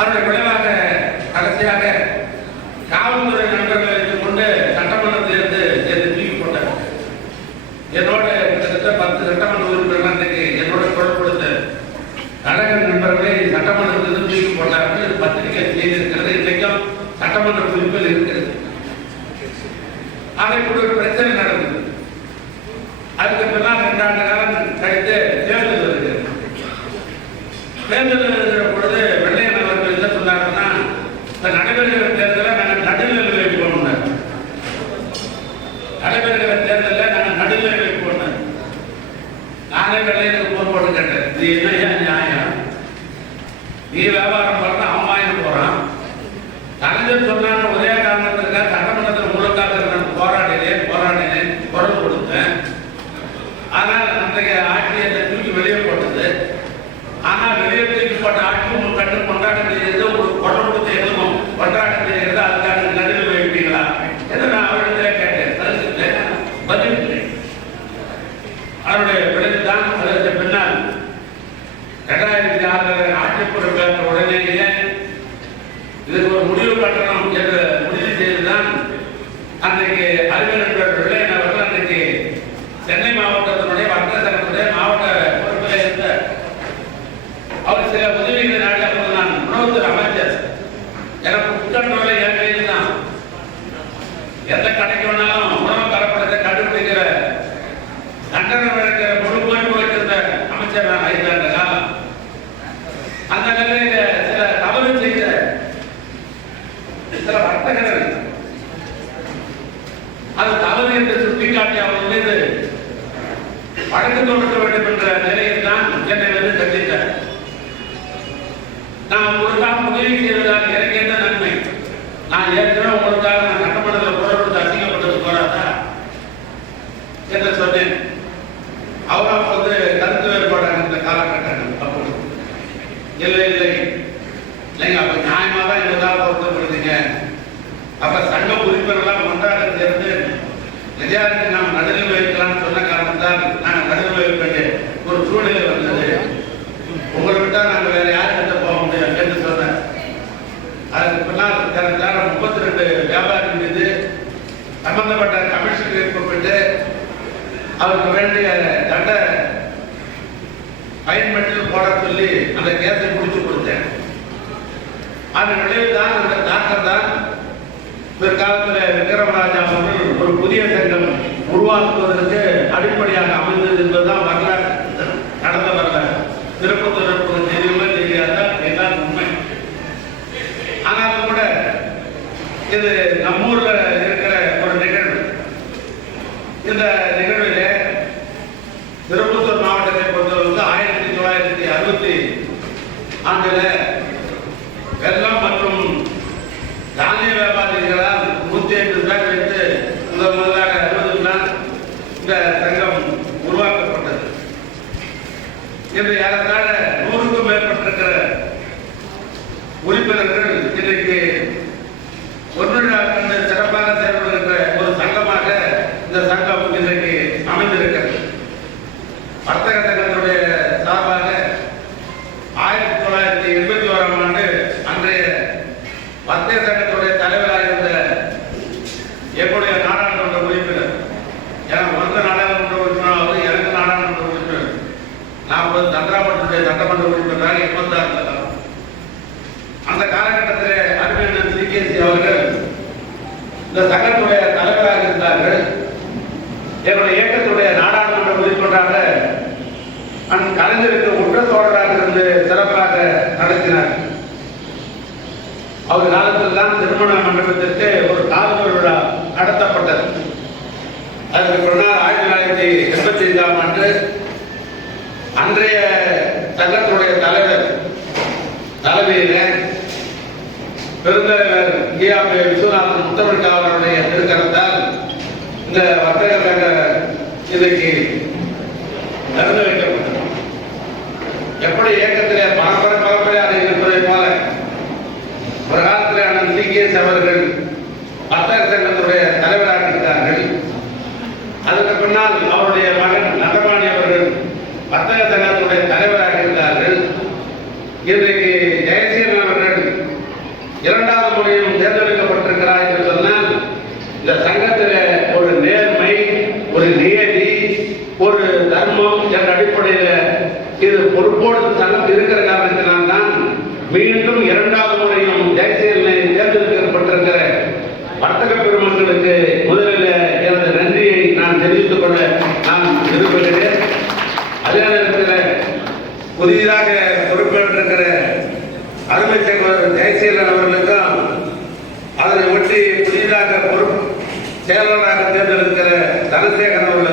அதனுடைய விளைவாக கடைசியாக காவல்துறை நண்பர்களை வைத்துக் கொண்டு சட்டமன்றத்திலிருந்து தூக்கி போட்டார். என்னோட கிட்டத்தட்ட 10 சட்டமன்ற உறுப்பினர்கள் அன்றைக்கு என்னோட குரல் கொடுத்த கழக நண்பர்களை சட்டமன்றத்திலிருந்து தூக்கி போட்டார்கள். பத்திரிகை செய்திருக்கிறது. இன்றைக்கும் சட்டமன்ற குறிப்பில் இருக்கிறது. அதை கூட ஒரு பிரச்சனை நடந்தது. அதுக்கு பின்னால் 2 ஆண்டு காலம் கழித்து தேர்தல் வருகிறது. தேர்தல் வருகிற பொழுது வெள்ளையன் அவர்கள் என்ன சொன்னாங்கன்னா, இந்த நடைபெறுகிற தேர்தலில் நாங்கள் நடுநிலை வைப்போம். நடைபெறுகிற தேர்தலில் நாங்கள் நடுநிலை வைப்போம். நானே வெள்ளையனுக்கு போன் போட்டு கேட்டேன், இது என்ன நியாயம்? நீ வியாபாரம் பண்ண அவன் போறான். கலைஞர் சொன்னாங்க ஒரே காரணத்திற்காக சட்டமன்றத்தில் முழுக்காக நான் போராடினேன் குரல் கொடுத்தேன். ஆனால் அன்றைய ஆட்சி என்னை தூக்கி வெளியே போட்டது. ஆனால் வெளியே தூக்கி போட்ட ஆட்சி உங்கள் கண்டு கொண்டாட்டம் செய்கிறது, ஒரு குரல் கொடுத்த எதுவும் கொண்டாட்டம் செய்கிறது, அதுக்காக நடுவில் வைப்பீங்களா என்று நான் அவரிடத்திலே கேட்டேன். அதுக்கு பதில் அவருடைய விளைவுதான். அதற்கு பின்னால் 2006 ஆட்சி பொறுப்பேற்ற உடனேயே இதுக்கு ஒரு முடிவு கட்டணும் என்று முடிவு செய்துதான் அன்றைக்கு அறிவியல் வெள்ளையன் அவர்கள் அன்றைக்கு சென்னை மாவட்டத்தினுடைய வர்த்தக சங்கத்துடைய மாவட்ட பொறுப்பில் இருந்த அவர் சில உதவிகளை நாடி அப்போது நான் உணவுத்துறை அமைச்சர். எனக்கு குற்றங்களை என் கையில் தான். எந்த கடைக்கு வேணாலும் உணவு தரப்படத்தை கண்டுபிடிக்கிற தண்டனை வழக்கிற முழு பொறுப்பு வைத்திருந்த அமைச்சர் நான் 5 ஆண்டு காலம். அந்த நிலையில் சில தவறு செய்த சில வர்த்தகர்கள் அது தவறு என்று சுட்டிக்காட்டி அவர்கள் மீது வழக்கு தொடர வேண்டும் என்ற நிலையில் தான் என்னை வந்து சந்தித்தார். நான் உங்களுக்காக உதவி செய்வதால் எனக்கு என்ன நன்மை? நான் ஏற்கனவே உங்களுக்காக நான் சட்டமன்றத்தில் குரல் கொடுத்து அசிங்கப்பட்டது போறாதா என்று சொன்னேன். அவராக வந்து கருத்து வேறுபாடாக இந்த காலகட்டங்கள் அப்போது இல்லை அப்ப நியாயமா தான் எங்களால் பொருத்தப்படுதுங்க. அப்ப சங்க உறுப்பினர்களாக கொண்டாட சேர்ந்து நிஜாருக்கு நாம் நடுநிலை வைக்கலாம்னு சொன்ன காரணத்தால் நாங்கள் நடுநிலை வைக்க வேண்டிய ஒரு சூழ்நிலை வந்தது. உங்களை விட்டா நாங்கள் வேற யாருக்கிட்ட போக முடியும் என்று சொன்னேன். அதுக்கு பின்னால் 32 வியாபாரிகள் மீது சம்பந்தப்பட்ட கமிஷன் ஏற்பட்டு அவருக்கு வேண்டிய தண்டை பயன்மெட்டில் போட சொல்லி அந்த கேஸை முடிச்சு கொடுத்தேன். அதன் விளைவுதான் அந்த தாக்கம் தான் பிற்காலத்தில் விக்ரமராஜா அவர்கள் ஒரு புதிய சங்கம் உருவாக்குவதற்கு அடிப்படையாக அமைந்தது என்பதுதான் வரலாறு, நடந்த வரலாறு. திருப்பத்தூர் தெரியுமா தெரியாதா எல்லாம் உண்மை. ஆனாலும் கூட இது நம்மூர்ல இருக்கிற ஒரு நிகழ்வு. இந்த நிகழ்விலே திருப்பத்தூர் மாவட்டத்தை பொறுத்தவரைக்கும் 1960 ஆண்டுல வெள்ளம் மற்றும் தானிய வியாபாரிகளால் 105 பேர் வைத்து முதலாக 60 நாள் இந்த சங்கம் உருவாக்கப்பட்டது. இன்று ஏறத்தாழ 100க்கும் மேற்பட்டிருக்கிற உறுப்பினர்கள் இன்றைக்கு ஒன்றிணைந்து சிறப்பாக செயல்படுகின்ற ஒரு சங்கமாக இந்த சங்கம் இன்றைக்கு அமைந்திருக்கிறது. வர்த்தக சங்கத்துடைய சார்பாக 1981 ஆண்டு அன்றைய வர்த்தக சங்கத்துடைய தலைவராக இருந்த என்னுடைய நாடாளுமன்ற உறுப்பினர், எனக்கு நாடாளுமன்ற உறுப்பினர், எனக்கு நாடாளுமன்ற உறுப்பினர், நான் தந்திராமட்டத்துடைய சட்டமன்ற உறுப்பினராக 86 அந்த காலகட்டத்தில் அறிவியல் CKC அவர்கள் இந்த சங்கத்துடைய தலைவராக இருந்தார்கள். என்னுடைய இயக்கத்துடைய நாடாளுமன்ற உறுப்பினராக கலைஞருக்கு உற்றத்தோழராக இருந்து சிறப்பாக நடத்தினார். அவர் காலத்தில் தான் திருமண மண்டபத்திற்கு ஒரு காதல் விழா நடத்தப்பட்டது. அதற்கு பின்னால் 1985 ஆண்டு அன்றைய சங்கத்துடைய தலைவர் தலைமையில பெருந்தலைவர் GAP விஸ்வநாதன் முத்தமிழ் அவருடைய திருக்கரத்தால் இந்த வர்த்தக சங்க இன்றைக்கு திறந்து வைக்கப்பட்டது. எப்படி இயக்கத்திலே பரம்பரையாக இருப்பதை போல ஒரு காலத்தில் அண்ணன் CKS அவர்கள் வர்த்தக சங்கத்துடைய தலைவராக இருக்கிறார்கள். அதுக்கு பின்னால் அவருடைய மகன் நந்தபாணி அவர்கள் வர்த்தக சங்கத்துடைய தலைவராக இருந்தார்கள். இன்றைக்கு ஜெயசீலன் அவர்கள் இரண்டாவது முறையும் தேர்ந்தெடுக்கப்பட்டிருக்கிறார் என்று சொன்னால் இந்த சங்கத்தில் ஒரு நேர்மை, ஒரு நியதி, ஒரு தர்மம் என்ற அடிப்படையில் இது பொறுப்போடு சங்கம் இருக்கிற காரணத்தினால்தான் மீண்டும் இரண்டாவது முறையும் ஜெயசீலனை தேர்ந்தெடுக்கப்பட்டிருக்கிற வர்த்தக பெருமக்களுக்கு முதலில் எனது நன்றியை நான் தெரிவித்துக் கொள்ள நான் விரும்புகிறேன். அதே நேரத்தில் புதிதாக பொறுப்பேற்றிருக்கிற அருமை சகோதரர் ஜெயசீலன் அவர்களுக்கும் அதனை ஒட்டி புதிதாக செயலாளராக தேர்ந்தெடுக்கிற தனசேகரன் அவர்கள்